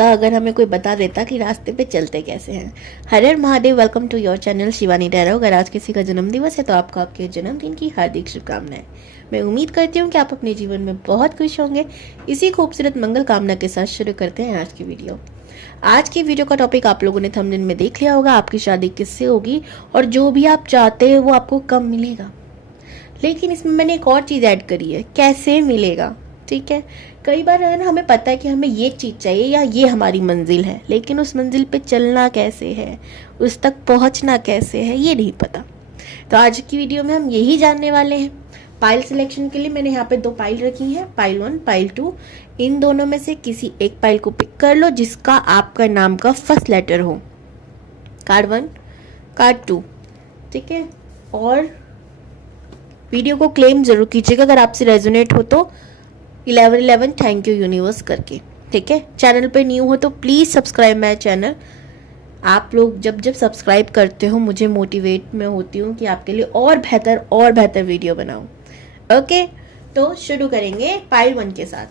होता अगर हमें कोई बता देता कि रास्ते पे चलते कैसे हैं। हर हर Mahadev, welcome to your channel Shivani Dairo. अगर आज किसी का जन्मदिवस है तो आपको आपके जन्मदिन की हार्दिक शुभकामनाएं। मैं उम्मीद करती हूँ कि आप अपने जीवन में बहुत खुश होंगे। इसी खूबसूरत मंगल कामना के साथ शुरू करते हैं आज की वीडियो। आज की वीडियो का टॉपिक आप लोगों ने थंबनेल में देख लिया होगा, आपकी शादी किससे होगी और जो भी आप चाहते हैं वो आपको कब मिलेगा। लेकिन इसमें मैंने एक और चीज़ ऐड करी है, कैसे मिलेगा। ठीक है, कई बार अगर हमें पता है कि हमें ये चीज़ चाहिए या ये हमारी मंजिल है, लेकिन उस मंजिल पे चलना कैसे है, उस तक पहुंचना कैसे है, ये नहीं पता। तो आज की वीडियो में हम यही जानने वाले हैं। पाइल सिलेक्शन के लिए मैंने यहाँ पे 2 पाइल रखी हैं, पाइल 1 पाइल 2। इन दोनों में से किसी एक पाइल को पिक कर लो जिसका आपका नाम का फर्स्ट लेटर हो, कार्ड 1 कार्ड 2। ठीक है, और वीडियो को क्लेम जरूर कीजिएगा अगर आपसे रेजोनेट हो तो 1111 थैंक यू यूनिवर्स करके। ठीक है, चैनल पे न्यू हो तो प्लीज़ सब्सक्राइब माय चैनल। आप लोग जब जब सब्सक्राइब करते हो मुझे मोटिवेट में होती हूँ कि आपके लिए और बेहतर वीडियो बनाऊँ। ओके, तो शुरू करेंगे पाइल 1 के साथ।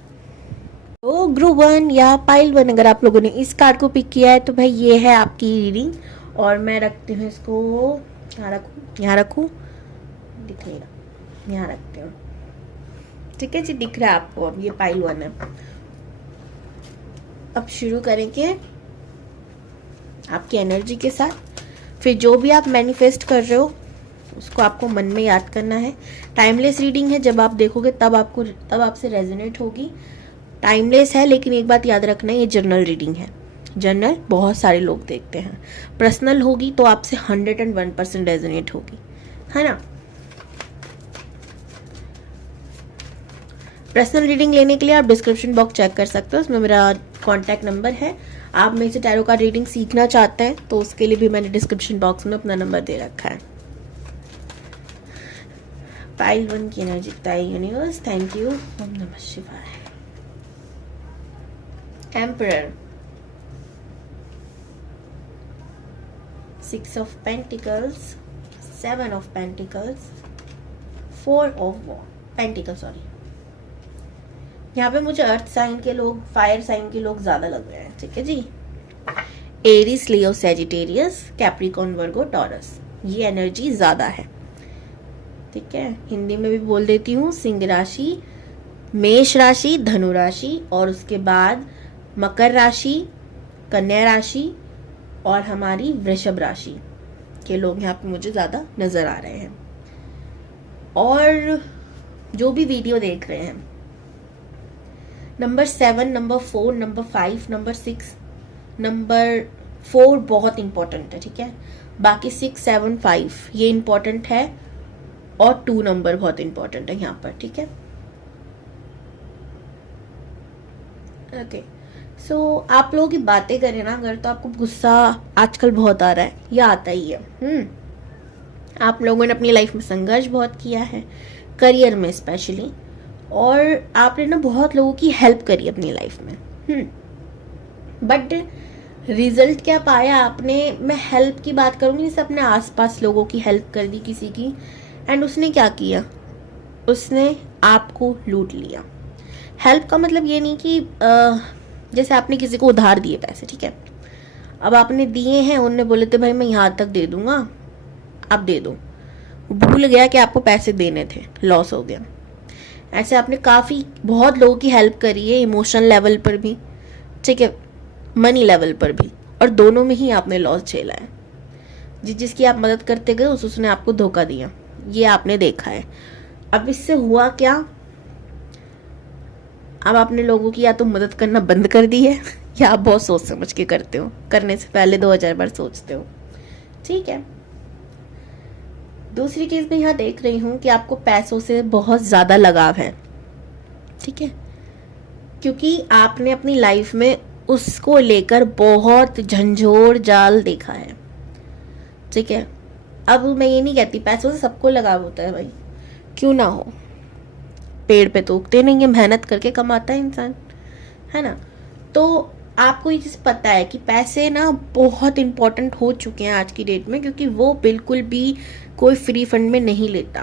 तो ग्रुप 1 या पाइल 1, अगर आप लोगों ने इस कार्ड को पिक किया है तो भाई ये है आपकी रीडिंग। और मैं रखती हूँ इसको, यहाँ रखूँ, दिखेगा, यहाँ रखते हो। ठीक है जी, दिख रहा है आपको। अब ये पाइल 1 है। अब शुरू करेंगे आपकी एनर्जी के साथ। फिर जो भी आप मैनिफेस्ट कर रहे हो उसको आपको मन में याद करना है। टाइमलेस रीडिंग है, जब आप देखोगे तब आपसे रेजोनेट होगी। टाइमलेस है, लेकिन एक बात याद रखना, ये जर्नल रीडिंग है। जर्नल बहुत सारे लोग देखते हैं। पर्सनल होगी तो आपसे 101% रेजोनेट होगी, है ना। पर्सनल रीडिंग लेने के लिए आप डिस्क्रिप्शन बॉक्स चेक कर सकते हो, उसमें मेरा कॉन्टैक्ट नंबर है। आप मेरे से टैरो का रीडिंग सीखना चाहते हैं तो उसके लिए भी मैंने डिस्क्रिप्शन बॉक्स में अपना नंबर दे रखा है। पाइल 1 की एनर्जी बताई यूनिवर्स, थैंक यू, ओम नमः शिवाय। Emperor, 6 of pentacles, 7 of pentacles, 4 of pentacle, sorry. यहाँ पे मुझे अर्थ साइन के लोग, फायर साइन के लोग ज्यादा लग रहे हैं। ठीक है जी, एरीज, लियो, सैजिटेरियस, कैप्रिकॉर्न, वर्गो, टॉरस, ये एनर्जी ज्यादा है। ठीक है, हिंदी में भी बोल देती हूँ। सिंह राशि, मेष राशि, धनु राशि, और उसके बाद मकर राशि, कन्या राशि और हमारी वृषभ राशि के लोग यहाँ पे मुझे ज्यादा नजर आ रहे हैं। और जो भी वीडियो देख रहे हैं, number 7, number 4, number 5, number 6, number 4 बहुत इंपॉर्टेंट है। ठीक है, बाकी 6, 7, 5 ये इंपॉर्टेंट है और 2 नंबर बहुत इंपॉर्टेंट है यहाँ पर। ठीक है, ओके। सो आप लोगों की बातें करें ना अगर, तो आपको गुस्सा आजकल बहुत आ रहा है, या आता ही है। आप लोगों ने अपनी लाइफ में संघर्ष बहुत किया है, करियर में स्पेशली, और आपने ना बहुत लोगों की हेल्प करी अपनी लाइफ में। बट रिजल्ट क्या पाया आपने। मैं हेल्प की बात करूंगी, जैसे अपने आसपास लोगों की हेल्प कर दी किसी की, एंड उसने क्या किया, उसने आपको लूट लिया। हेल्प का मतलब ये नहीं कि जैसे आपने किसी को उधार दिए पैसे, ठीक है, अब आपने दिए हैं, उनने बोले थे भाई मैं यहाँ तक दे दूंगा, आप दे दो, भूल गया कि आपको पैसे देने थे, लॉस हो गया। ऐसे आपने बहुत लोगों की हेल्प करी है, इमोशनल लेवल पर भी, ठीक है, मनी लेवल पर भी, और दोनों में ही आपने लॉस झेला है। जिसकी आप मदद करते गए उसने आपको धोखा दिया, ये आपने देखा है। अब इससे हुआ क्या, अब आपने लोगों की या तो मदद करना बंद कर दी है या आप बहुत सोच समझ के करते हो, करने से पहले 2000 बार सोचते हो। ठीक है, दूसरी चीज मैं यहाँ देख रही हूँ कि आपको पैसों से बहुत ज्यादा लगाव है। ठीक है, क्योंकि आपने अपनी लाइफ में उसको लेकर बहुत झंझोर जाल देखा है। ठीक है, अब मैं ये नहीं कहती पैसों से सबको लगाव होता है भाई, क्यों ना हो, पेड़ पे तो उगते नहीं है, मेहनत करके कमाता है इंसान, है ना। तो आपको ये चीज पता है कि पैसे ना बहुत इंपॉर्टेंट हो चुके हैं आज की डेट में, क्योंकि वो बिल्कुल भी कोई फ्री फंड में नहीं लेता।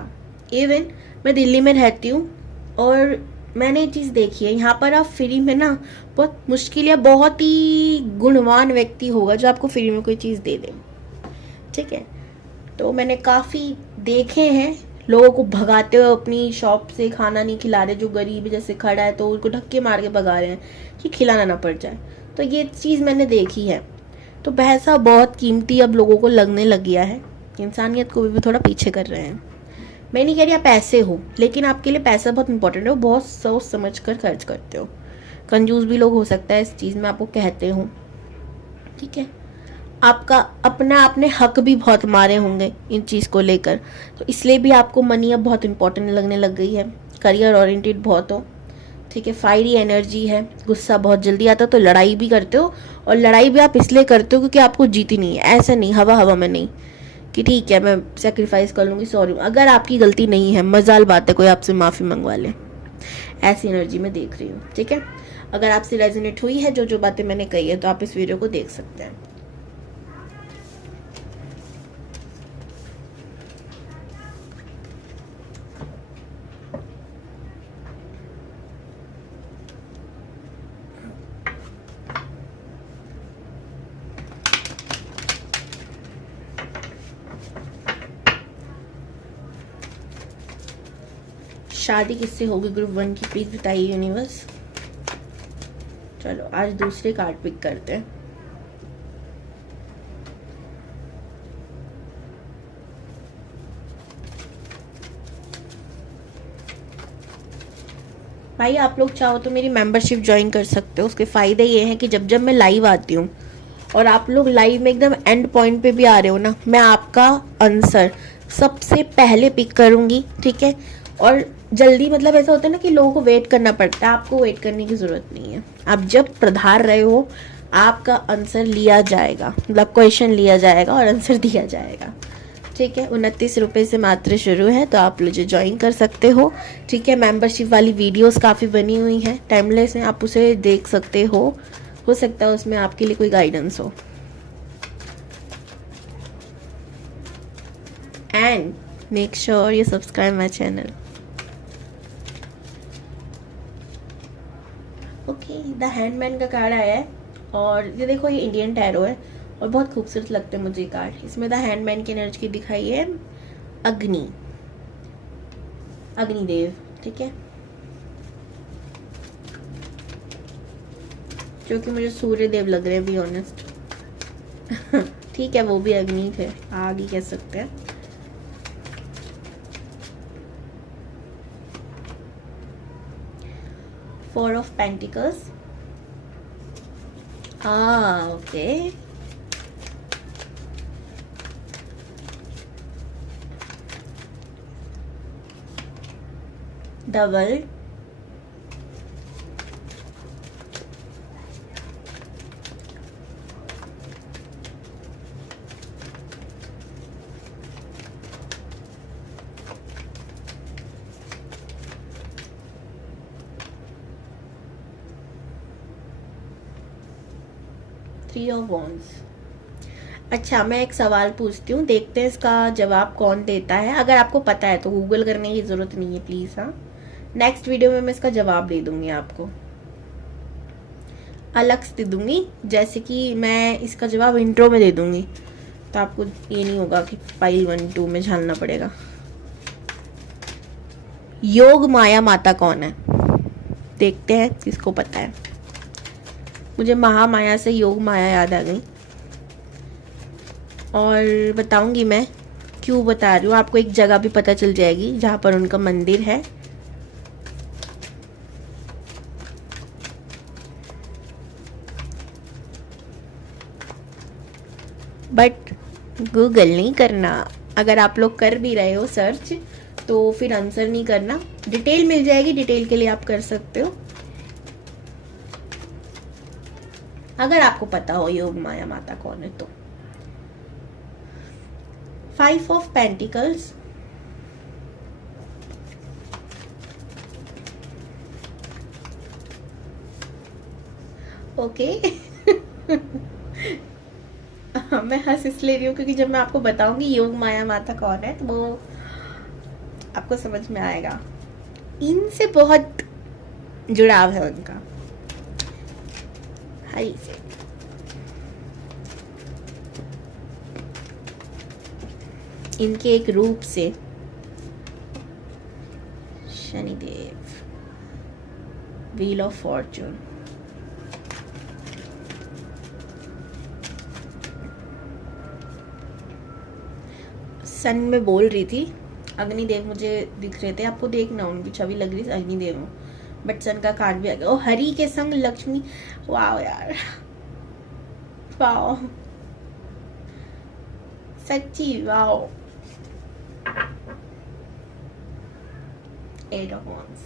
इवन मैं दिल्ली में रहती हूँ और मैंने ये चीज़ देखी है, यहाँ पर आप फ्री में ना बहुत मुश्किल या बहुत ही गुणवान व्यक्ति होगा जो आपको फ्री में कोई चीज़ दे दे, ठीक है। तो मैंने काफ़ी देखे हैं लोगों को भगाते हुए अपनी शॉप से, खाना नहीं खिला रहे, जो गरीब जैसे खड़ा है तो उनको धक्के मार के भगा रहे हैं कि खिलाना ना पड़ जाए। तो ये चीज़ मैंने देखी है। तो पैसा बहुत कीमती अब लोगों को लगने लग गया है, इंसानियत को भी थोड़ा पीछे कर रहे हैं। मैं नहीं कह रही आप ऐसे हो, लेकिन आपके लिए पैसा बहुत इंपॉर्टेंट है, वो बहुत सोच समझ कर खर्च करते हो। कंजूस भी लोग हो सकता है इस चीज़ में, आपको कहते हो, ठीक है। आपका अपना आपने हक भी बहुत मारे होंगे इन चीज़ को लेकर, तो इसलिए भी आपको मनी अब बहुत इंपॉर्टेंट लगने लग गई है। करियर ओरिएंटेड बहुत हो, ठीक है। फायरी एनर्जी है, गुस्सा बहुत जल्दी आता है, तो लड़ाई भी करते हो। और लड़ाई भी आप इसलिए करते हो क्योंकि आपको जीती नहीं है, ऐसा नहीं हवा हवा में नहीं कि ठीक है मैं सेक्रीफाइस कर लूँगी, सॉरी। अगर आपकी गलती नहीं है, मजाल बात है कोई आपसे माफ़ी मंगवा ले, ऐसी एनर्जी में देख रही हूँ, ठीक है। अगर आपसे रेजोनेट हुई है जो जो बातें मैंने कही है, तो आप इस वीडियो को देख सकते हैं। शादी किससे होगी ग्रुप 1 की, प्लीज बताइए यूनिवर्स। चलो आज दूसरे कार्ड पिक करते हैं। भाई आप लोग चाहो तो मेरी मेंबरशिप ज्वाइन कर सकते हो। उसके फायदे ये हैं कि जब जब मैं लाइव आती हूँ और आप लोग लाइव में एकदम एंड पॉइंट पे भी आ रहे हो ना, मैं आपका आंसर सबसे पहले पिक करूंगी, ठीक है। और जल्दी, मतलब ऐसा होता है ना कि लोगों को वेट करना पड़ता है, आपको वेट करने की जरूरत नहीं है। आप जब पधार रहे हो आपका आंसर लिया जाएगा, मतलब क्वेश्चन लिया जाएगा और आंसर दिया जाएगा, ठीक है। 29 रुपये से मात्र शुरू है, तो आप मुझे ज्वाइन कर सकते हो, ठीक है। मेंबरशिप वाली वीडियोस काफ़ी बनी हुई हैं, टाइमलेस हैं, आप उसे देख सकते हो सकता है उसमें आपके लिए कोई गाइडेंस हो। And make sure you subscribe my channel. Okay, the handman का कार्ड आया है, और ये देखो ये इंडियन टैरो है और बहुत खूबसूरत लगते हैं मुझे ये कार्ड। इसमें द हैंडमैन की एनर्जी दिखाई है अग्निदेव, ठीक है, जो कि मुझे सूर्य देव लग रहे हैं, बी ऑनेस्ट। ठीक है, वो भी अग्नि थे, आग ही कह सकते हैं। Four of Pentacles. Okay. Double. Three of Wands. अच्छा, मैं एक सवाल पूछती हूँ, देखते हैं इसका जवाब कौन देता है। अगर आपको पता है तो गूगल करने की जरूरत नहीं है प्लीज। हाँ, नेक्स्ट वीडियो में मैं इसका जवाब दे दूंगी, आपको अलग से दे दूंगी, जैसे कि मैं इसका जवाब इंट्रो में दे दूंगी, तो आपको ये नहीं होगा कि फाइल 1 2 में झालना पड़ेगा। योग माया माता कौन है, देखते हैं किसको पता है। मुझे महामाया से योग माया याद आ गई, और बताऊंगी मैं क्यों बता रही हूँ। आपको एक जगह भी पता चल जाएगी जहां पर उनका मंदिर है। बट गूगल नहीं करना। अगर आप लोग कर भी रहे हो सर्च, तो फिर आंसर नहीं करना, डिटेल मिल जाएगी, डिटेल के लिए आप कर सकते हो अगर आपको पता हो योग माया माता कौन है तो। 5 of Pentacles, ओके। मैं हंस इसलिए रही हूँ क्योंकि जब मैं आपको बताऊंगी योग माया माता कौन है तो वो आपको समझ में आएगा। इनसे बहुत जुड़ाव है उनका हरी से। इनके एक रूप से शनिदेव, व्हील ऑफ फॉर्चून, सन में बोल रही थी, अग्निदेव मुझे दिख रहे थे, आपको देखना उनकी छवि लग रही थी अग्निदेव में, बट सन का कार्ड भी आ गया। और हरि के संग लक्ष्मी, वाह यार, वाह सच्ची वाह। एट ऑफ वांड्स,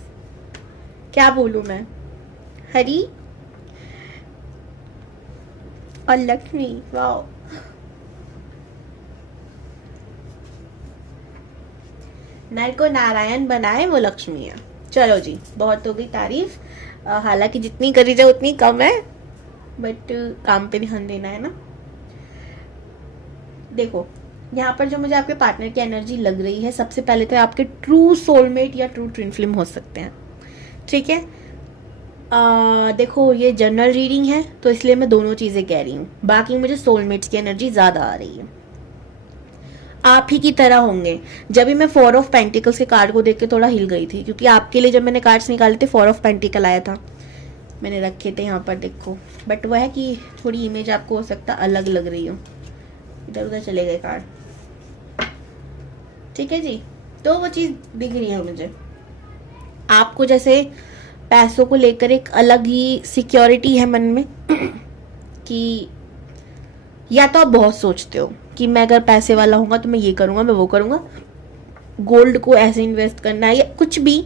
क्या बोलूं मैं, हरि और लक्ष्मी, वाह। नर को नारायण बनाए वो लक्ष्मी है। चलो जी, बहुत हो गई तारीफ, हालांकि जितनी करी जाए उतनी कम है, बट काम पे ध्यान देना है ना। देखो यहाँ पर जो मुझे आपके पार्टनर की एनर्जी लग रही है, सबसे पहले तो आपके ट्रू सोलमेट या ट्रू ट्विन फ्लेम हो सकते हैं, ठीक है। देखो ये जनरल रीडिंग है तो इसलिए मैं दोनों चीजें कह रही हूँ, बाकी मुझे सोलमेट्स की एनर्जी ज्यादा आ रही है। आप ही की तरह होंगे। जब भी मैं 4 ऑफ पेंटिकल्स के कार्ड को देख के थोड़ा हिल गई थी, क्योंकि आपके लिए जब मैंने कार्ड्स निकाले थे 4 ऑफ पेंटिकल आया था, मैंने रखे थे यहाँ पर देखो, बट वह है कि थोड़ी इमेज आपको हो सकता अलग लग रही हो, इधर उधर चले गए कार्ड, ठीक है जी। तो वो चीज दिख रही है मुझे, आपको जैसे पैसों को लेकर एक अलग ही सिक्योरिटी है मन में कि या तो आप बहुत सोचते हो कि मैं अगर पैसे वाला हूँगा तो मैं ये करूँगा, मैं वो करूँगा, गोल्ड को ऐसे इन्वेस्ट करना है या कुछ भी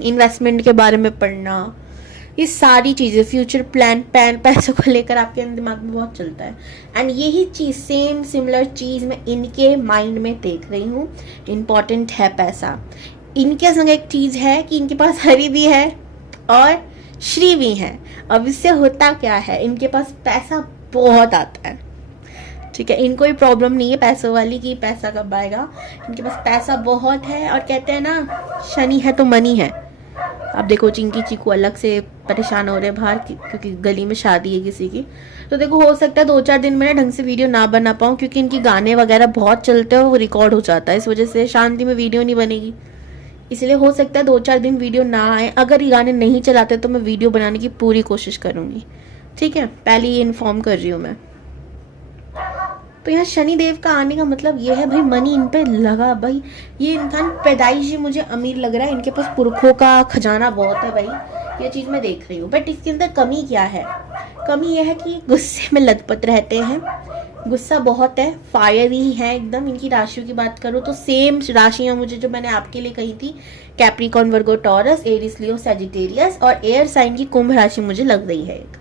इन्वेस्टमेंट के बारे में पढ़ना, ये सारी चीज़ें फ्यूचर प्लान पैसों को लेकर आपके दिमाग में बहुत चलता है। एंड यही चीज़ सेम सिमिलर चीज़ मैं इनके माइंड में देख रही हूँ। इम्पॉर्टेंट है पैसा। इनके संग एक चीज़ है कि इनके पास हरि भी है और श्री भी है। अब इससे होता क्या है, इनके पास पैसा बहुत आता है, ठीक है। इनको कोई प्रॉब्लम नहीं है पैसों वाली कि पैसा कब आएगा, इनके पास पैसा बहुत है। और कहते हैं ना शनि है तो मनी है। अब देखो चिंकी चीकू अलग से परेशान हो रहे हैं बाहर क्योंकि गली में शादी है किसी की, तो देखो हो सकता है 2-4 दिन में ना ढंग से वीडियो ना बना पाऊँ, क्योंकि इनकी गाने वगैरह बहुत चलते हैं, वो रिकॉर्ड हो जाता है, इस वजह से शांति में वीडियो नहीं बनेगी। इसलिए हो सकता है 2-4 दिन वीडियो ना आए। अगर ये गाने नहीं चलाते तो मैं वीडियो बनाने की पूरी कोशिश करूंगी, ठीक है। पहले ये इन्फॉर्म कर रही हूँ मैं। तो यहाँ शनि देव का आने का मतलब ये है भाई मनी इन पे लगा। भाई ये इंसान पैदाइशी मुझे अमीर लग रहा है, इनके पास पुरखों का खजाना बहुत है भाई, ये चीज मैं देख रही हूँ। बट इसके अंदर कमी क्या है, कमी यह है कि गुस्से में लथपथ रहते हैं, गुस्सा बहुत है, फायरी है एकदम। इनकी राशियों की बात करूँ तो सेम राशियां मुझे जो मैंने आपके लिए कही थी, कैप्रिकॉर्न, वर्गो, टॉरस, एरीज, लियो, सजिटेरियस और एयर साइन की कुंभ राशि मुझे लग रही है एक,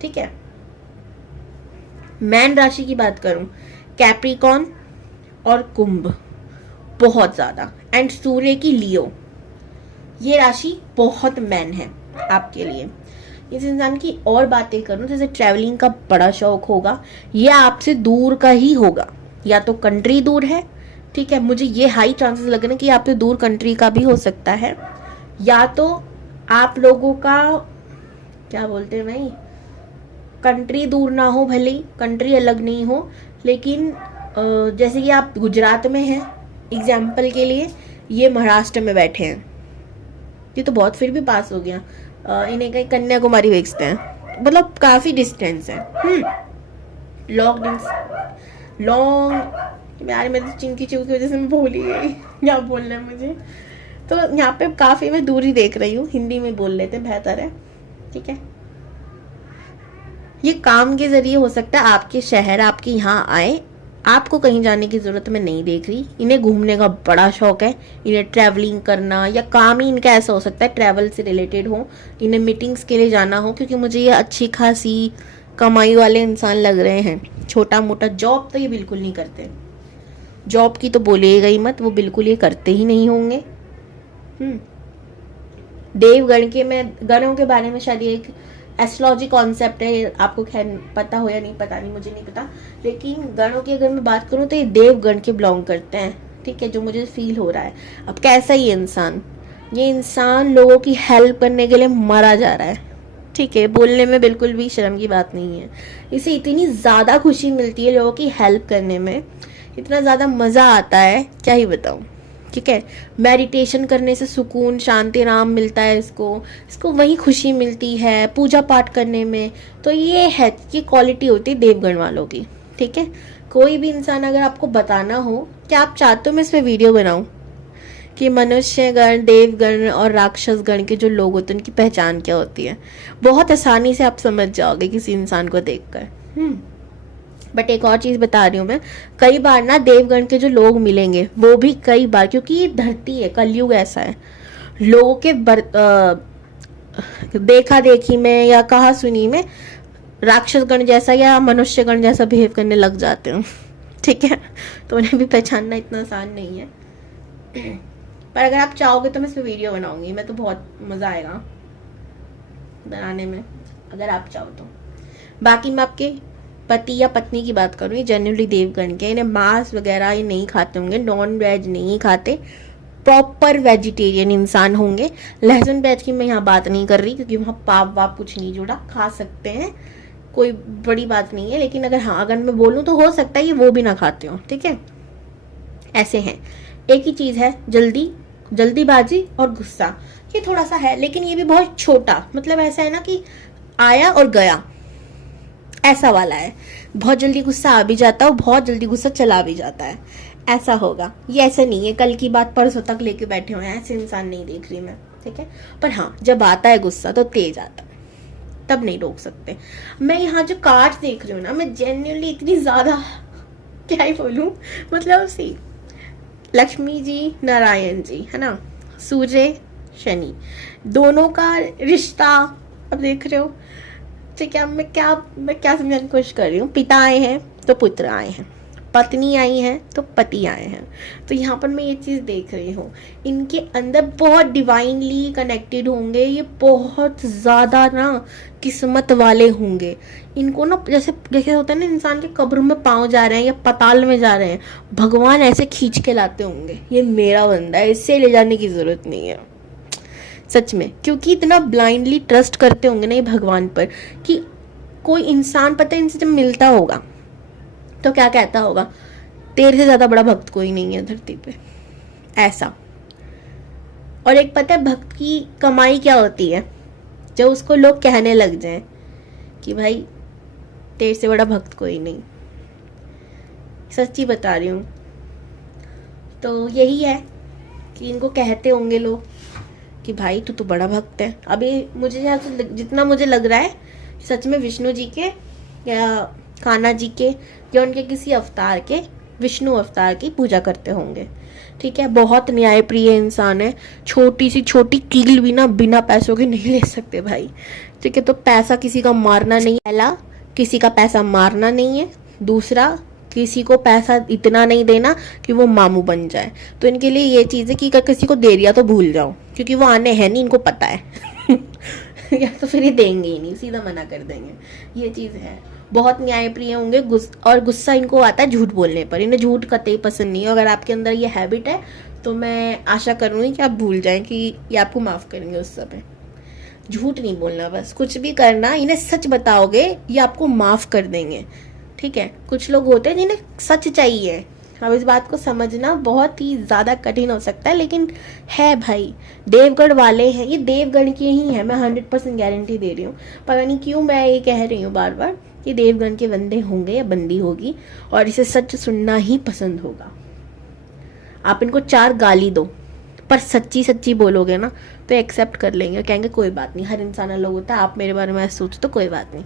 ठीक है। मैन राशि की बात करूं, कैप्रिकॉर्न और कुंभ बहुत ज्यादा, एंड सूर्य की लियो, ये राशि बहुत मैन है आपके लिए। इस इंसान की और बातें करूं, जैसे ट्रैवलिंग का बड़ा शौक होगा, ये आपसे दूर का ही होगा, या तो कंट्री दूर है, ठीक है, मुझे ये हाई चांसेस लग रहे हैं कि आपसे दूर कंट्री का भी हो सकता है, या तो आप लोगों का क्या बोलते हैं भाई, कंट्री दूर ना हो, भले ही कंट्री अलग नहीं हो, लेकिन जैसे कि आप गुजरात में हैं एग्जाम्पल के लिए, ये महाराष्ट्र में बैठे हैं, ये तो बहुत फिर भी पास हो गया। इन्हें कहीं कन्याकुमारी भेजते हैं, मतलब काफी डिस्टेंस है। लॉन्ग यार, मैं तो चिंकी चिंकी की वजह से मैं भूल ही गई क्या बोलना है मुझे। तो यहाँ पे काफी मैं दूरी देख रही हूँ, हिंदी में बोल लेते बेहतर है, ठीक है। ये काम के जरिए हो सकता है आपके शहर, आपके यहाँ आए, आपको कहीं जाने की जरूरत मैं नहीं देख रही। इन्हें घूमने का बड़ा शौक है, इन्हें ट्रैवलिंग करना, या काम ही इनका ऐसा हो सकता है ट्रैवल से रिलेटेड हो, इन्हें मीटिंग्स के लिए जाना हो, क्योंकि मुझे ये अच्छी खासी कमाई वाले इंसान लग रहे हैं। छोटा मोटा जॉब तो ये बिल्कुल नहीं करते, जॉब की तो बोलिएगा ही मत, वो बिल्कुल ये करते ही नहीं होंगे। देवगण के, मैं गणों के बारे में शायद एक एस्ट्रोलॉजी कॉन्सेप्ट है, आपको खैर पता हो या नहीं पता नहीं, मुझे नहीं पता, लेकिन गणों की अगर मैं बात करूं तो ये देवगण के बिलोंग करते हैं, ठीक है, जो मुझे फील हो रहा है। अब कैसा ही इंसान, ये इंसान लोगों की हेल्प करने के लिए मारा जा रहा है, ठीक है। बोलने में बिल्कुल भी शर्म की बात नहीं है। इसे इतनी ज़्यादा खुशी मिलती है लोगों की हेल्प करने में, इतना ज़्यादा मज़ा आता है, क्या ही बताऊँ, ठीक है। मेडिटेशन करने से सुकून, शांति, आराम मिलता है इसको इसको वही खुशी मिलती है पूजा पाठ करने में। तो ये है, ये क्वालिटी होती है देवगण वालों की, ठीक है। कोई भी इंसान अगर आपको बताना हो कि आप चाहते हो मैं इस पर वीडियो बनाऊँ कि मनुष्य गण, देवगण और राक्षस गण के जो लोग होते हैं उनकी पहचान क्या होती है, बहुत आसानी से आप समझ जाओगे किसी इंसान को देखकर। बट एक और चीज बता रही हूँ मैं, कई बार ना देवगण के जो लोग मिलेंगे वो भी कई बार, क्योंकि ये धरती है, कलयुग ऐसा है, लोगों के देखा देखी में या कहा सुनी में राक्षस गण जैसा या मनुष्य गण जैसा बिहेव करने लग जाते हैं, ठीक है। तो उन्हें भी पहचानना इतना आसान नहीं है। पर अगर आप चाहोगे तो मैं इस पर वीडियो बनाऊंगी, मैं तो बहुत मजा आएगा बनाने में, अगर आप चाहो तो। बाकी मैं आपके पति या पत्नी की बात करूँ, ये जनरली देवगण के, इन्हें मांस वगैरह ये नहीं खाते होंगे, नॉन वेज नहीं खाते, प्रॉपर वेजिटेरियन इंसान होंगे। लहसुन प्याज की मैं यहाँ बात नहीं कर रही क्योंकि वहाँ पाप वाप कुछ नहीं जुड़ा, खा सकते हैं, कोई बड़ी बात नहीं है। लेकिन अगर हाँ, अगर मैं बोलूँ तो हो सकता है कि वो भी ना खाते हो, ठीक है। ऐसे हैं। एक ही चीज है, जल्दीबाजी और गुस्सा, ये थोड़ा सा है, लेकिन ये भी बहुत छोटा, मतलब ऐसा है ना कि आया और गया, ऐसा वाला है। बहुत जल्दी गुस्सा आ भी जाता है और बहुत जल्दी गुस्सा चला भी जाता है, ऐसा होगा। ये ऐसा नहीं है कल की बात परसों तक लेके बैठे हुए हैं, ऐसे इंसान नहीं देख रही मैं, ठीक है। पर हाँ, जब आता है गुस्सा तो तेज आता है, तब नहीं रोक सकते। मैं यहाँ जो कार्ड देख रही हूँ ना, मैं जेन्युइनली इतनी ज्यादा क्या ही बोलूं, मतलब सी लक्ष्मी जी, नारायण जी, है ना, सूर्य शनि, दोनों का रिश्ता अब देख रहे हो, ठीक है। मैं क्या समझाने की कोशिश कर रही हूँ, पिता आए हैं तो पुत्र आए हैं, पत्नी आई है तो पति आए हैं। तो यहाँ पर मैं ये चीज देख रही हूँ, इनके अंदर बहुत डिवाइनली कनेक्टेड होंगे, ये बहुत ज्यादा ना किस्मत वाले होंगे। इनको ना जैसे जैसे होता है ना, इंसान के कब्र में पाँव जा रहे हैं या पताल में जा रहे हैं, भगवान ऐसे खींच के लाते होंगे, ये मेरा बंदा है, इससे ले जाने की जरूरत नहीं है, सच में। क्योंकि इतना ब्लाइंडली ट्रस्ट करते होंगे ना ये भगवान पर, कि कोई इंसान, पता है, इनसे जब मिलता होगा तो क्या कहता होगा, तेरे से ज्यादा बड़ा भक्त कोई नहीं है धरती पे, ऐसा। और एक पता है भक्त की कमाई क्या होती है, जब उसको लोग कहने लग जाएं कि भाई तेरे से बड़ा भक्त कोई नहीं, सच्ची बता रही हूँ। तो यही है कि इनको कहते होंगे लोग कि भाई तू तो बड़ा भक्त है। अभी मुझे जितना मुझे लग रहा है, सच में विष्णु जी के या कान्हा जी के या उनके किसी अवतार के, विष्णु अवतार की पूजा करते होंगे, ठीक है। बहुत न्यायप्रिय इंसान है, छोटी सी छोटी कील भी ना बिना पैसों के नहीं ले सकते भाई, ठीक है। तो पैसा किसी का मारना नहीं, पहला किसी का पैसा मारना नहीं है, दूसरा किसी को पैसा इतना नहीं देना कि वो मामू बन जाए। तो इनके लिए ये चीज है कि अगर किसी को दे दिया तो भूल जाओ, क्योंकि वो आने हैं नहीं, इनको पता है या तो फिर ये देंगे ही नहीं, सीधा मना कर देंगे, ये चीज है। बहुत न्यायप्रिय होंगे, और गुस्सा इनको आता है झूठ बोलने पर, इन्हें झूठ कतई पसंद नहीं है। अगर आपके अंदर ये हैबिट है तो मैं आशा करूंगी कि आप भूल जाएं, कि ये आपको माफ करेंगे उस समय। झूठ नहीं बोलना, बस कुछ भी करना, इन्हें सच बताओगे ये आपको माफ कर देंगे, ठीक है। कुछ लोग होते हैं जिन्हें सच चाहिए, अब इस बात को समझना बहुत ही ज्यादा कठिन हो सकता है, लेकिन है भाई, देवगढ़ वाले हैं, ये देवगढ़ के ही हैं, मैं 100% गारंटी दे रही हूँ। पता नहीं क्यों मैं ये कह रही हूँ बार बार कि देवगण के बंदे होंगे या बंदी होगी, और इसे सच सुनना ही पसंद होगा। आप इनको 4 गाली दो पर सच्ची सच्ची बोलोगे ना तो एक्सेप्ट कर लेंगे, कहेंगे कोई बात नहीं, हर इंसान अलग होता है, आप मेरे बारे में ऐसा सोचो तो कोई बात नहीं।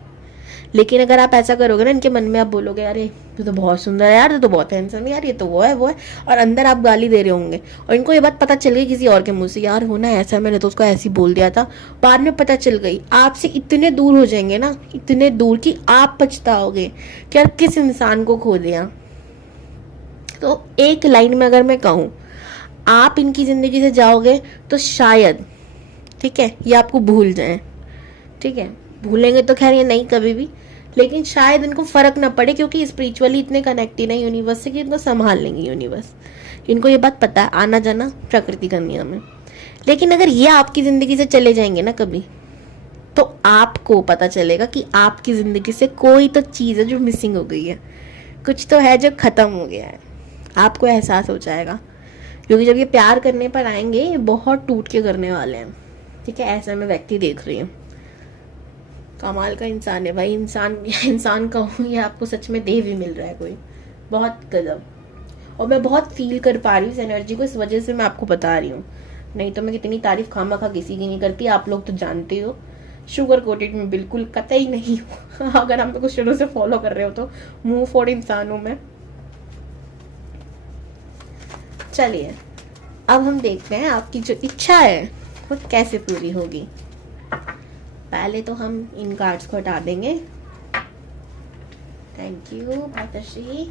लेकिन अगर आप ऐसा करोगे ना, इनके मन में आप बोलोगे अरे तू तो बहुत सुंदर है यार, तू तो बहुत हैंडसम है यार, ये तो वो है, और अंदर आप गाली दे रहे होंगे, और इनको ये बात पता चल गई किसी और के मुंह से, यार वो ना ऐसा है, मैंने तो उसको ऐसे ही बोल दिया था, बाद में पता चल गई, आपसे इतने दूर हो जाएंगे ना, इतने दूर कि आप पछताओगे कि यार किस इंसान को खो दिया। तो एक लाइन में अगर मैं कहूँ, आप इनकी जिंदगी से जाओगे तो शायद, ठीक है, ये आपको भूल जाए, ठीक है। भूलेंगे तो खैर ये नहीं कभी भी, लेकिन शायद इनको फर्क ना पड़े, क्योंकि स्पिरिचुअली इतने कनेक्टेड है यूनिवर्स से कि इनको संभाल लेंगे यूनिवर्स। इनको ये बात पता है, आना जाना प्रकृति का नियम है। लेकिन अगर ये आपकी ज़िंदगी से चले जाएंगे ना कभी, तो आपको पता चलेगा कि आपकी ज़िंदगी से कोई तो चीज़ है जो मिसिंग हो गई है, कुछ तो है जो ख़त्म हो गया है। आपको एहसास हो जाएगा, क्योंकि जब ये प्यार करने पर आएंगे ये बहुत टूट के करने वाले हैं। ठीक है, ऐसा मैं व्यक्ति देख रही हूँ। कमाल का इंसान है भाई, इंसान कहूँ या आपको सच में देव ही मिल रहा है कोई, बहुत गजब। और मैं बहुत फील कर पा रही हूँ इस एनर्जी को, इस वजह से मैं आपको बता रही हूँ। नहीं तो मैं कितनी तारीफ खामखा किसी की नहीं करती, आप लोग तो जानते हो। शुगर कोटेड में बिल्कुल कतई नहीं हूँ। अगर आप मेरे को शुरू से फॉलो कर रहे हो तो मुंह फोड़ इंसान हूँ मैं। चलिए अब हम देखते हैं आपकी जो इच्छा है वो कैसे पूरी होगी। पहले तो हम इन कार्ड्स को हटा देंगे। थैंक यू माताश्री।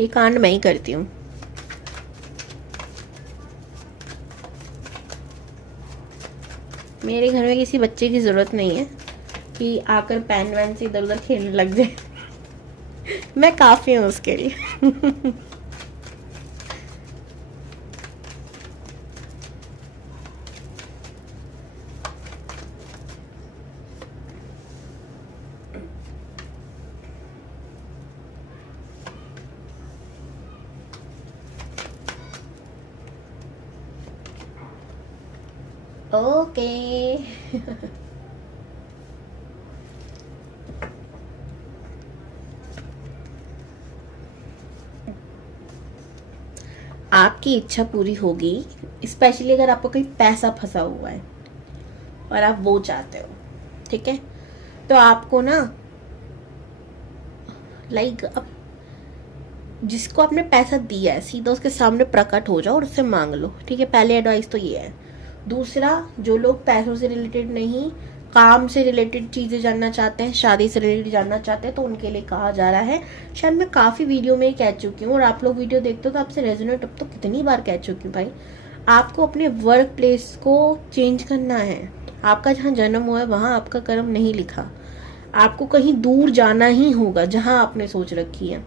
ये कांड मैं ही करती हूँ। मेरे घर में किसी बच्चे की जरूरत नहीं है कि आकर पेन वैन से इधर उधर खेलने लग जाए। मैं काफी हूँ उसके लिए। ओके। आपकी इच्छा पूरी होगी, स्पेशली अगर आपको कहीं पैसा फंसा हुआ है और आप वो चाहते हो। ठीक है, तो आपको ना अब जिसको आपने पैसा दिया है सीधा उसके सामने प्रकट हो जाओ और उससे मांग लो। ठीक है, पहले एडवाइस तो ये है। दूसरा, जो लोग पैसों से रिलेटेड नहीं, काम से रिलेटेड चीजें जानना चाहते हैं, शादी से रिलेटेड जानना चाहते हैं, तो उनके लिए कहा जा रहा है। शायद मैं काफी वीडियो में कह चुकी हूँ और आप लोग वीडियो देखते हो तो आपसे रेजोनेट अब तो कितनी बार कह चुकी हूँ भाई। आपको अपने वर्क प्लेस को चेंज करना है। आपका जहाँ जन्म हुआ है वहां आपका कर्म नहीं लिखा। आपको कहीं दूर जाना ही होगा जहां आपने सोच रखी है।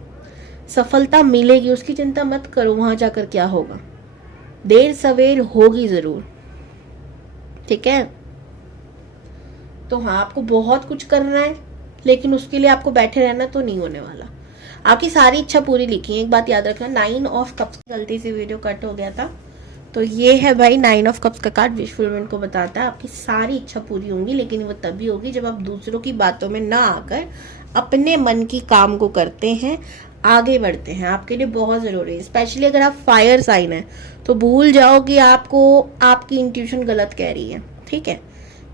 सफलता मिलेगी, उसकी चिंता मत करो वहां जाकर क्या होगा, देर सवेर होगी जरूर। ठीक है, तो हाँ आपको बहुत कुछ करना है, लेकिन उसके लिए आपको बैठे रहना तो नहीं होने वाला। आपकी सारी इच्छा पूरी लिखी है, एक बात याद रखना। 9 ऑफ कप्स, गलती से वीडियो कट हो गया था, तो ये है भाई 9 ऑफ कप्स का कार्ड। विश फुलफिलमेंट को बताता है आपकी सारी इच्छा पूरी होंगी, लेकिन वो तभी होगी जब आप दूसरों की बातों में ना आकर अपने मन की काम को करते हैं, आगे बढ़ते हैं। आपके लिए बहुत जरूरी है, स्पेशली अगर आप फायर साइन है तो भूल जाओ कि आपको आपकी इंट्यूशन गलत कह रही है। ठीक है,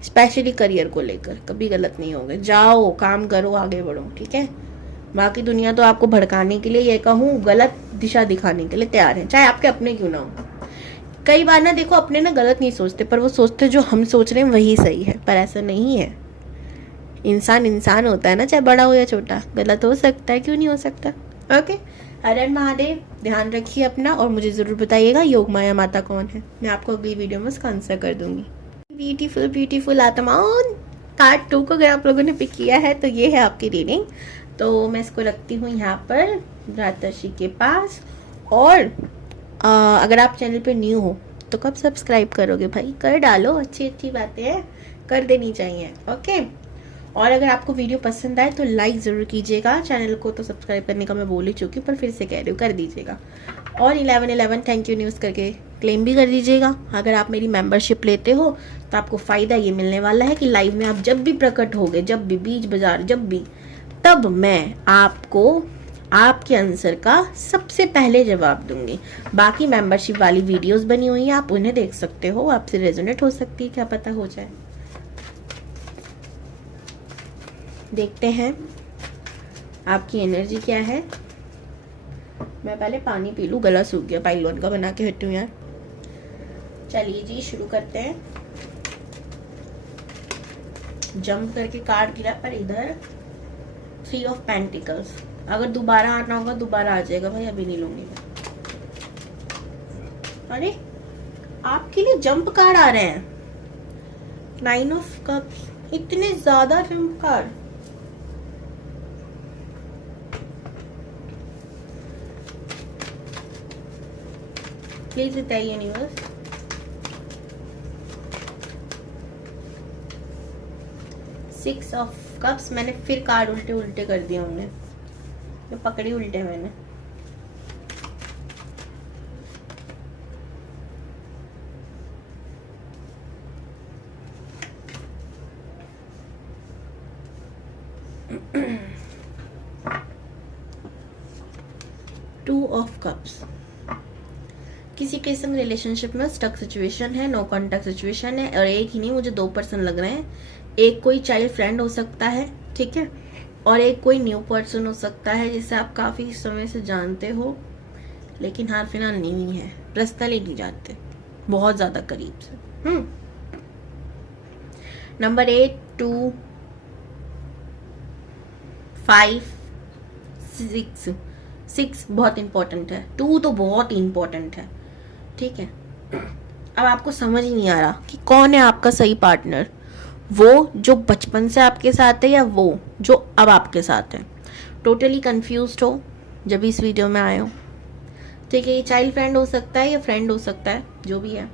स्पेशली करियर को लेकर कभी गलत नहीं होगा। जाओ, काम करो, आगे बढ़ो। ठीक है, बाकी दुनिया तो आपको भड़काने के लिए, ये कहूँ गलत दिशा दिखाने के लिए तैयार है, चाहे आपके अपने क्यों ना हो। कई बार ना देखो, अपने ना गलत नहीं सोचते, पर वो सोचते जो हम सोच रहे हैं वही सही है, पर ऐसा नहीं है। इंसान इंसान होता है ना, चाहे बड़ा हो या छोटा, गलत हो सकता है, क्यों नहीं हो सकता। ओके, हर हर महादेव। ध्यान रखिए अपना और मुझे जरूर बताइएगा योग माया माता कौन है। मैं आपको अगली वीडियो में उसका आंसर कर दूंगी। ब्यूटीफुल ब्यूटीफुल आत्माओं, कार्ड 2 को अगर आप लोगों ने पिक किया है तो ये है आपकी रीडिंग। तो मैं इसको रखती हूँ यहाँ पर भ्राताश्री के पास। और अगर आप चैनल पे न्यू हो तो कब सब्सक्राइब करोगे भाई, कर डालो, अच्छी अच्छी बातें कर देनी चाहिए। ओके, और अगर आपको वीडियो पसंद आए तो लाइक ज़रूर कीजिएगा। चैनल को तो सब्सक्राइब करने का मैं बोल ही चुकी हूँ, पर फिर से कह रही हूँ, कर दीजिएगा। और 1111 थैंक यू न्यूज़ करके क्लेम भी कर दीजिएगा। अगर आप मेरी मेंबरशिप लेते हो तो आपको फ़ायदा ये मिलने वाला है कि लाइव में आप जब भी प्रकट होगे, जब भी बीच बाजार, जब भी, तब मैं आपको आपके आंसर का सबसे पहले जवाब दूंगी। बाकी मेंबरशिप वाली वीडियोस बनी हुई हैं, आप उन्हें देख सकते हो, आपसे रेजोनेट हो सकती है, क्या पता हो जाए। देखते हैं आपकी एनर्जी क्या है। मैं पहले पानी पी लूं, गला सूख गया, पाइलोन का बना के हटूं यार। चलिए जी, शुरू करते हैं। जंप करके कार्ड गिरा, पर इधर 3 ऑफ पेंटिकल्स। अगर दोबारा आना होगा दोबारा आ जाएगा भाई, अभी नहीं लूंगी। अरे आपके लिए जंप कार्ड आ रहे हैं, 9 ऑफ कप्स, इतने ज्यादा जंप कार्ड। प्लीज बताइए यूनिवर्स। Six of cups. मैंने फिर कार्ड उल्टे उल्टे कर दिए हमने, तो पकड़ी उल्टे मैंने। Two of cups. किसी किस्म रिलेशनशिप में स्टक सिचुएशन है, नो कॉन्टेक्ट सिचुएशन है, और एक ही नहीं, मुझे 2 पर्सन लग रहे हैं। एक कोई चाइल्ड फ्रेंड हो सकता है, ठीक है, और एक कोई न्यू पर्सन हो सकता है जिसे आप काफी समय से जानते हो, लेकिन हाल फिलहाल नहीं है, पर्सनली नहीं जानते, बहुत ज्यादा करीब से। नंबर 8, 2, 5, 6 बहुत इंपॉर्टेंट है। 2 तो बहुत इंपॉर्टेंट है, ठीक है। अब आपको समझ ही नहीं आ रहा कि कौन है आपका सही पार्टनर, वो जो बचपन से आपके साथ है या वो जो अब आपके साथ है। टोटली कंफ्यूज्ड हो जब इस वीडियो में आए हो, ठीक है। ये चाइल्ड फ्रेंड हो सकता है या फ्रेंड हो सकता है, जो भी है,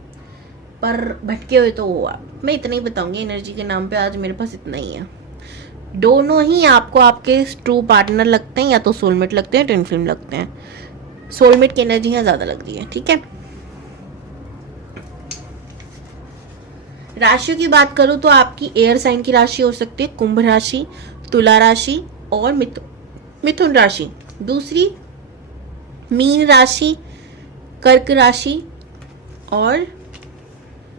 पर भटके हुए तो हो आप। मैं इतना ही बताऊंगी एनर्जी के नाम पे, आज मेरे पास इतना ही है। दोनों ही आपको आपके ट्रू पार्टनर लगते हैं, या तो सोलमेट लगते हैं, ट्विन फ्लेम लगते हैं। सोलमेट की एनर्जी यहाँ ज्यादा लग रही है, ठीक है। राशियों की बात करूं तो आपकी एयर साइन की राशि हो सकती है कुंभ राशि, तुला राशि और मिथुन राशि। दूसरी मीन राशि, कर्क राशि और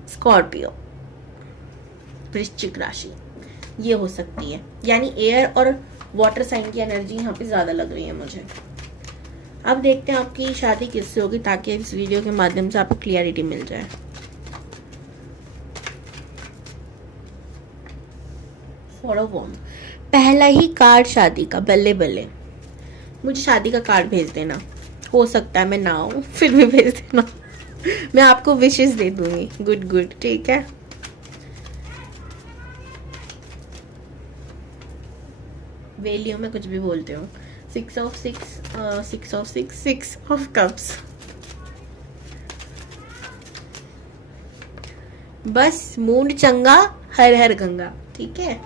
स्कॉर्पियो, वृश्चिक राशि, ये हो सकती है। यानी एयर और वाटर साइन की एनर्जी यहाँ पे ज्यादा लग रही है मुझे। अब देखते हैं आपकी शादी किससे होगी, ताकि इस वीडियो के माध्यम से आपको क्लियरिटी मिल जाए। पहला ही कार्ड शादी का, बल्ले बल्ले। मुझे शादी का कार्ड भेज देना, हो सकता है मैं ना आऊं, फिर भी भेज देना। मैं आपको विशेष दे दूंगी। गुड गुड, ठीक है। वेलियो में कुछ भी बोलते हो। 6 ऑफ कप्स। बस मूड चंगा, हर हर गंगा, ठीक है।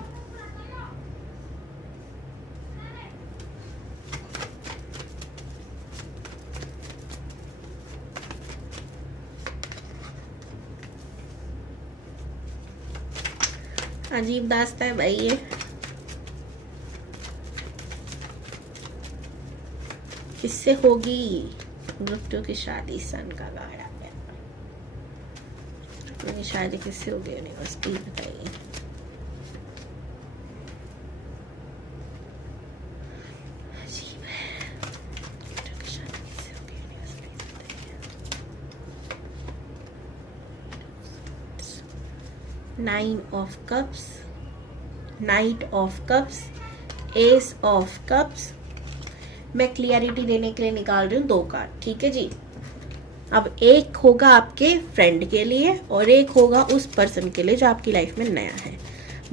अजीब दास्ता है भाई ये। किससे होगी गुप्तों की शादी? सन का कार्ड आ गया। मेरी शादी किससे होगी यूनिवर्स, प्लीज बताइए। अजीब है, गुप्तों की शादी किससे होगी यूनिवर्स, प्लीज बताइए। 9 of cups, night of cups, S of cups. मैं क्लियरिटी देने के लिए निकाल रही हूँ 2 कार्ड, ठीक है जी। अब एक होगा आपके फ्रेंड के लिए और एक होगा उस पर्सन के लिए जो आपकी लाइफ में नया है।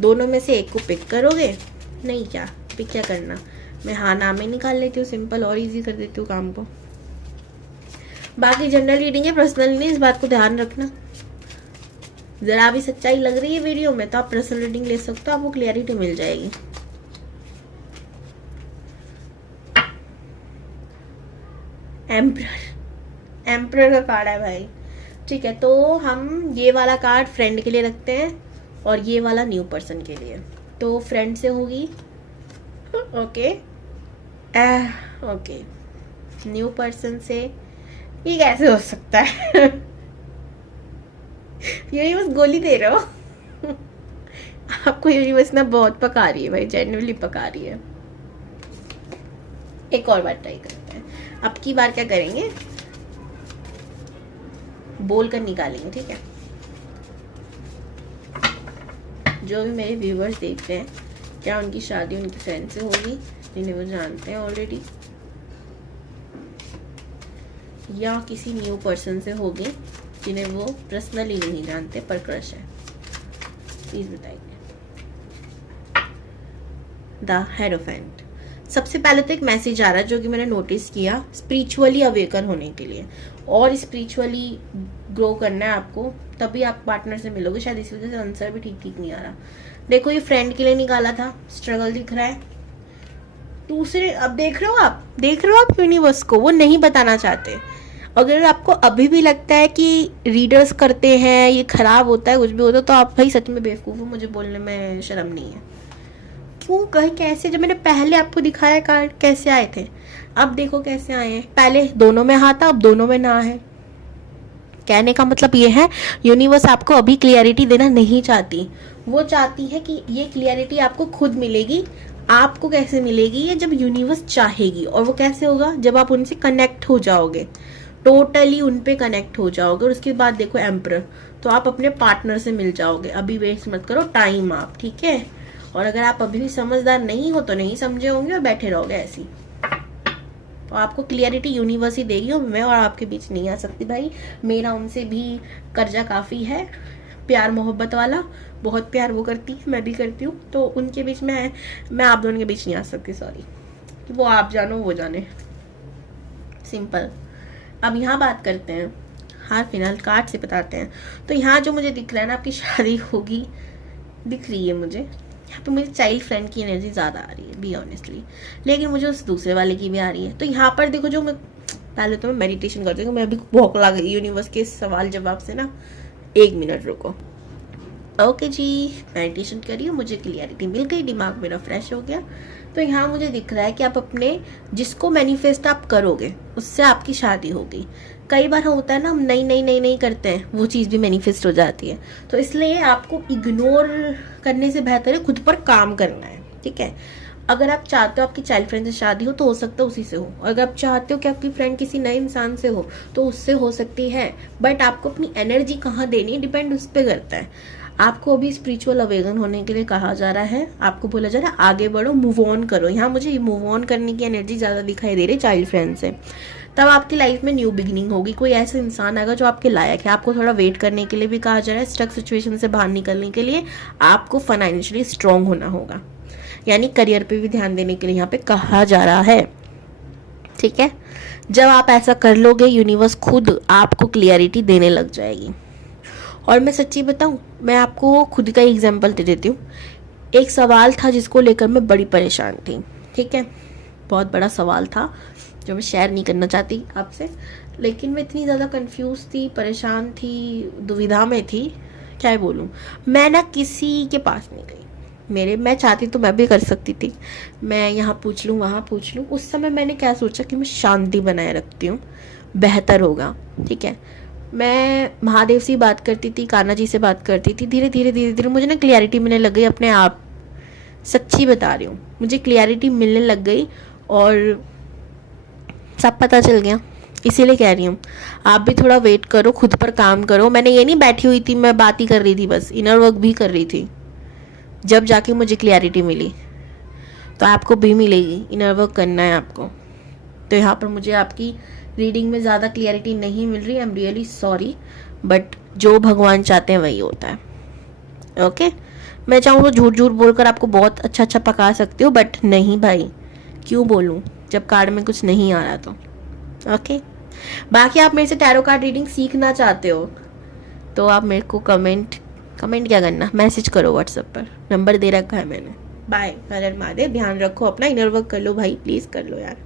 दोनों में से एक को पिक करोगे? नहीं, क्या पिक क्या करना, मैं हाँ नाम ही निकाल लेती हूँ, सिंपल और इजी कर देती हूँ काम को। बाकी जनरल रीडिंग है, पर्सनल नहीं, इस बात को ध्यान रखना। जरा भी सच्चाई लग रही है वीडियो में तो आप पर्सनल रीडिंग ले सकते हो, आपको क्लियरिटी मिल जाएगी। एम्परर का कार्ड है भाई, ठीक है। तो हम ये वाला कार्ड फ्रेंड के लिए रखते हैं और ये वाला न्यू पर्सन के लिए। तो फ्रेंड से होगी, ओके ओके। न्यू पर्सन से ये कैसे हो सकता है? यूनिवर्स गोली दे रहे हो। आपको यूनिवर्स ना बहुत पका रही है भाई, जेन्युइनली पका रही है। एक और बार ट्राई करते हैं। अब की बार क्या करेंगे, बोल कर निकालेंगे, ठीक है। जो भी मेरे व्यूवर्स देखते हैं, क्या उनकी शादी उनकी फ्रेंड से होगी जिन्हें वो जानते हैं ऑलरेडी, या किसी न्यू पर्सन से होगी जिन्हें वो पर्सनली नहीं जानते पर क्रश है? प्लीज बताइए। The hierophant. सबसे पहले तो एक मैसेज आ रहा है जो कि मैंने नोटिस किया, स्पिरिचुअली अवेकन होने के लिए और स्पिरिचुअली ग्रो करना है आपको, तभी आप पार्टनर से मिलोगे। शायद इस वजह से आंसर भी ठीक ठीक नहीं आ रहा। देखो ये फ्रेंड के लिए निकाला था, स्ट्रगल दिख रहा है। दूसरे अब देख रहे हो आप यूनिवर्स को, वो नहीं बताना चाहते। अगर आपको अभी भी लगता है कि रीडर्स करते हैं ये खराब होता है, कुछ भी होता है, तो आप भाई सच में बेवकूफ़ हो, मुझे बोलने में शर्म नहीं है। क्यों कहीं कैसे, जब मैंने पहले आपको दिखाया कार्ड कैसे आए थे, अब देखो कैसे आए हैं। पहले दोनों में हाँ था, अब दोनों में ना है। कहने का मतलब ये है यूनिवर्स आपको अभी क्लियरिटी देना नहीं चाहती, वो चाहती है कि ये क्लियरिटी आपको खुद मिलेगी। आपको कैसे मिलेगी ये, जब यूनिवर्स चाहेगी। और वो कैसे होगा, जब आप उनसे कनेक्ट हो जाओगे, टोटली उन पे कनेक्ट हो जाओगे। और उसके बाद देखो एम्परर, तो आप अपने पार्टनर से मिल जाओगे। अभी वेस्ट मत करो टाइम आप, ठीक है। और अगर आप अभी भी समझदार नहीं हो तो नहीं समझे होंगे और बैठे रहोगे ऐसी, तो आपको क्लियरिटी यूनिवर्स ही देगी। और मैं और आपके बीच नहीं आ सकती भाई, मेरा उनसे भी कर्जा काफ़ी है, प्यार मोहब्बत वाला, बहुत प्यार वो करती है, मैं भी करती हूँ, तो उनके बीच में मैं आप दोनों के बीच नहीं आ सकती, सॉरी। वो आप जानो वो जाने, सिंपल। अब यहाँ बात करते हैं, हाँ फिलहाल कार्ड से बताते हैं। तो यहाँ जो मुझे दिख रहा है ना, आपकी शादी होगी दिख रही है मुझे। यहाँ पे मुझे चाइल्ड फ्रेंड की एनर्जी ज़्यादा आ रही है बी ऑनेस्टली, लेकिन मुझे उस दूसरे वाले की भी आ रही है। तो यहाँ पर देखो, जो मैं पहले तो मैं मेडिटेशन करती हूँ, मैं अभी भूख लग गई यूनिवर्स के सवाल जवाब से ना, 1 मिनट रुको। ओके जी, मेडिटेशन करिए, मुझे क्लियरिटी मिल गई, दिमाग मेरा फ्रेश हो गया। तो यहाँ मुझे दिख रहा है कि आप अपने जिसको मैनिफेस्ट आप करोगे उससे आपकी शादी होगी। कई बार होता है ना, हम नहीं करते हैं, वो चीज़ भी मैनिफेस्ट हो जाती है। तो इसलिए आपको इग्नोर करने से बेहतर है खुद पर काम करना है, ठीक है। अगर आप चाहते हो आपकी चाइल्ड फ्रेंड से शादी हो तो हो सकता है उसी से हो। अगर आप चाहते हो कि आपकी फ्रेंड किसी नए इंसान से हो तो उससे हो सकती है। बट आपको अपनी एनर्जी कहाँ देनी है, डिपेंड उस पर करता है। आपको अभी स्पिरिचुअल अवेकन होने के लिए कहा जा रहा है, आपको बोला जा रहा है आगे बढ़ो, मूव ऑन करो। यहाँ मुझे मूव ऑन करने की एनर्जी ज़्यादा दिखाई दे रही है चाइल्ड फ्रेंड से। तब आपकी लाइफ में न्यू बिगिनिंग होगी, कोई ऐसा इंसान आएगा जो आपके लायक है। आपको थोड़ा वेट करने के लिए भी कहा जा रहा है, स्टक सिचुएशन से बाहर निकलने के लिए आपको फाइनेंशियली स्ट्रांग होना होगा, यानी करियर पे भी ध्यान देने के लिए यहाँ पे कहा जा रहा है, ठीक है। जब आप ऐसा कर लोगे, यूनिवर्स खुद आपको क्लियरिटी देने लग जाएगी। और मैं सच्ची बताऊं, मैं आपको खुद का एग्जाम्पल दे देती हूँ। एक सवाल था जिसको लेकर मैं बड़ी परेशान थी, ठीक है। बहुत बड़ा सवाल था जो मैं शेयर नहीं करना चाहती आपसे, लेकिन मैं इतनी ज़्यादा कंफ्यूज थी, परेशान थी, दुविधा में थी, क्या बोलूँ। मैं ना किसी के पास नहीं गई। मैं चाहती तो मैं भी कर सकती थी, मैं यहाँ पूछ लूँ वहाँ पूछ लूँ। उस समय मैंने क्या सोचा कि मैं शांति बनाए रखती हूँ, बेहतर होगा, ठीक है। मैं महादेव से बात करती थी, कान्हा जी से बात करती थी। धीरे धीरे मुझे ना क्लियरिटी मिलने लग गई अपने आप, सच्ची बता रही हूँ, मुझे क्लियरिटी मिलने लग गई और सब पता चल गया। इसीलिए कह रही हूँ आप भी थोड़ा वेट करो, खुद पर काम करो। मैंने ये नहीं बैठी हुई थी, मैं बात ही कर रही थी, बस इनर वर्क भी कर रही थी। जब जाके मुझे क्लियरिटी मिली, तो आपको भी मिलेगी, इनर वर्क करना है आपको। तो यहाँ पर मुझे आपकी रीडिंग में ज़्यादा क्लियरिटी नहीं मिल रही, I am really sorry, but जो भगवान चाहते हैं वही होता है, ओके। मैं चाहूँ तो झूठ झूठ बोलकर आपको बहुत अच्छा पका सकती हूँ, बट नहीं भाई, क्यों बोलूँ जब कार्ड में कुछ नहीं आ रहा तो, ओके। बाकी आप मेरे से टैरो कार्ड रीडिंग सीखना चाहते हो तो आप मेरे को कमेंट क्या करना, मैसेज करो व्हाट्सएप पर, नंबर दे रखा है मैंने। बाय, हर हर महादेव। ध्यान रखो अपना, इनर वर्क कर लो भाई, प्लीज़ कर लो यार।